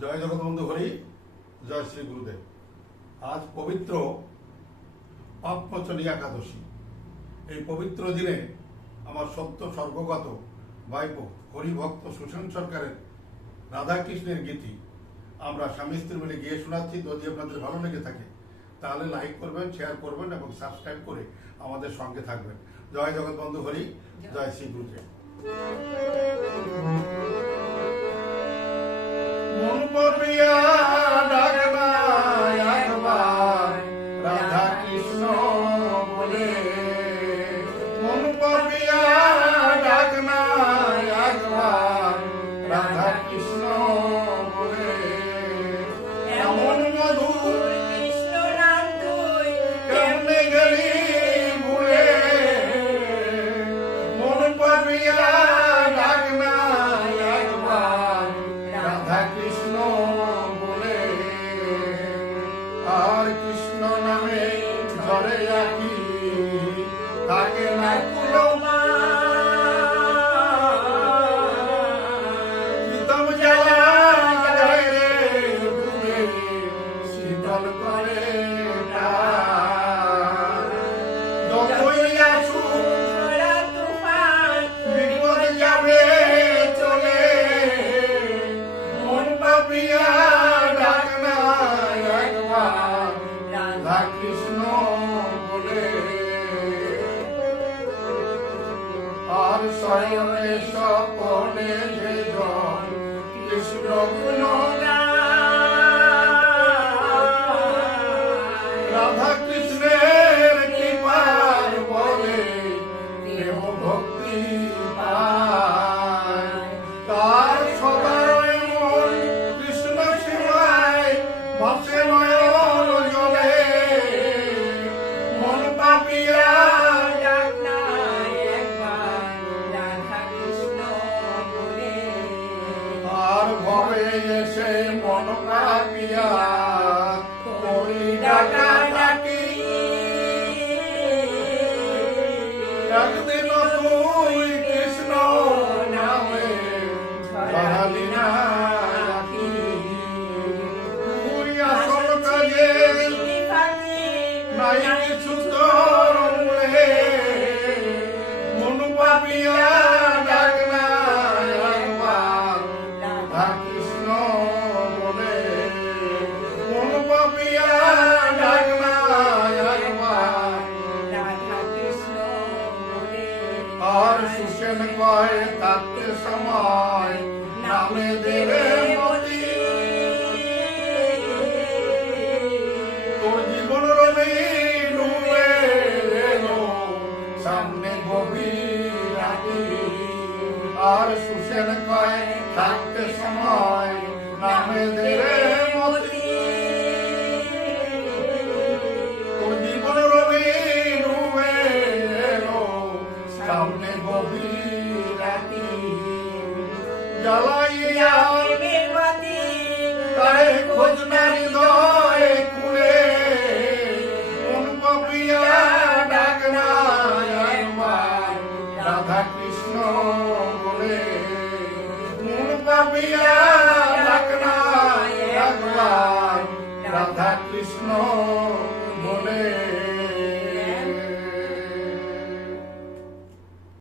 জয় জগৎবন্ধু হরি, জয় শ্রী গুরুদেব। আজ পবিত্র পাপমোচনী একাদশী। এই পবিত্র দিনে আমার সত্য স্বর্গগত ভাইপো হরিভক্ত সুশান্ত সরকারের রাধাকৃষ্ণের গীতি আমরা স্বামী স্ত্রী মিলে গিয়ে শোনাচ্ছি। যদি আপনাদের ভালো লেগে থাকে তাহলে লাইক করবেন, শেয়ার করবেন এবং সাবস্ক্রাইব করে আমাদের সঙ্গে থাকবেন। জয় জগৎবন্ধু হরি, জয় শ্রী গুরুদেব। মন পড়িয়া ডাকনা একবার রাধা কৃষ্ণ বলে, মন পড়িয়া ডাকনা একবার রাধা কৃষ্ণ বলে। এমন মধুর কৃষ্ণ নাম তুই কেমনে গেলি ভুলে, মন পড়িয়া ডাকনা একবার রাধা কৃষ্ণ বলে। আর কৃষ্ণ নামে ঝরে রাখি থাকে না কুলো প্রীতম জ্বালা যায় রে ডুবে শীতল করে যতই আসুক ঝড় তুফান বিপদ যাবে চলে, মন পাপিয়া ডাকনা একবার রাধা কৃষ্ণ বলে। আর শয়নে স্বপনে যে জন কৃষ্ণ গুণগান, রাধা কৃষ্ণের কৃপার বলে প্রেম ভক্তি পায়। তার সদায় মন কৃষ্ণ সেবায় ভাসে নয়ন জলে, মন পাপিয়া ডাকনা একবার রাধা কৃষ্ণ বলে। আর ভবে এসে মন পাপিয়া করি ডাকা ডাকি। একদিন তুই কৃষ্ণ নামে ধরালি না রাখি, তুই আসল কাজে নাই কিছু তোর মূলে, মন পাপিয়া ডাকনা একবার রাধা কৃষ্ণ বলে। মন পাপিয়া ডাকনা একবার রাধা কৃষ্ণ বলে। আর সুসেন কয় থাকতে সময় নামে দেবে মতি, তোর জীবন রবি ডুবে এলো সামনে গভীর রাতি। আর সুসেন কয় থাকতে সময় নামে দেবে মতি, তোর জীবন রবি ডুবে এলো সামনে গভীর রাতি। জ্বালাইয়া প্রেমের বাতি তারে খোঁজ না হৃদয় খুলে, মন পাপিয়া ডাকনা একবার রাধা কৃষ্ণ বলে। মন পাপিয়া ডাকনা একবার রাধা কৃষ্ণ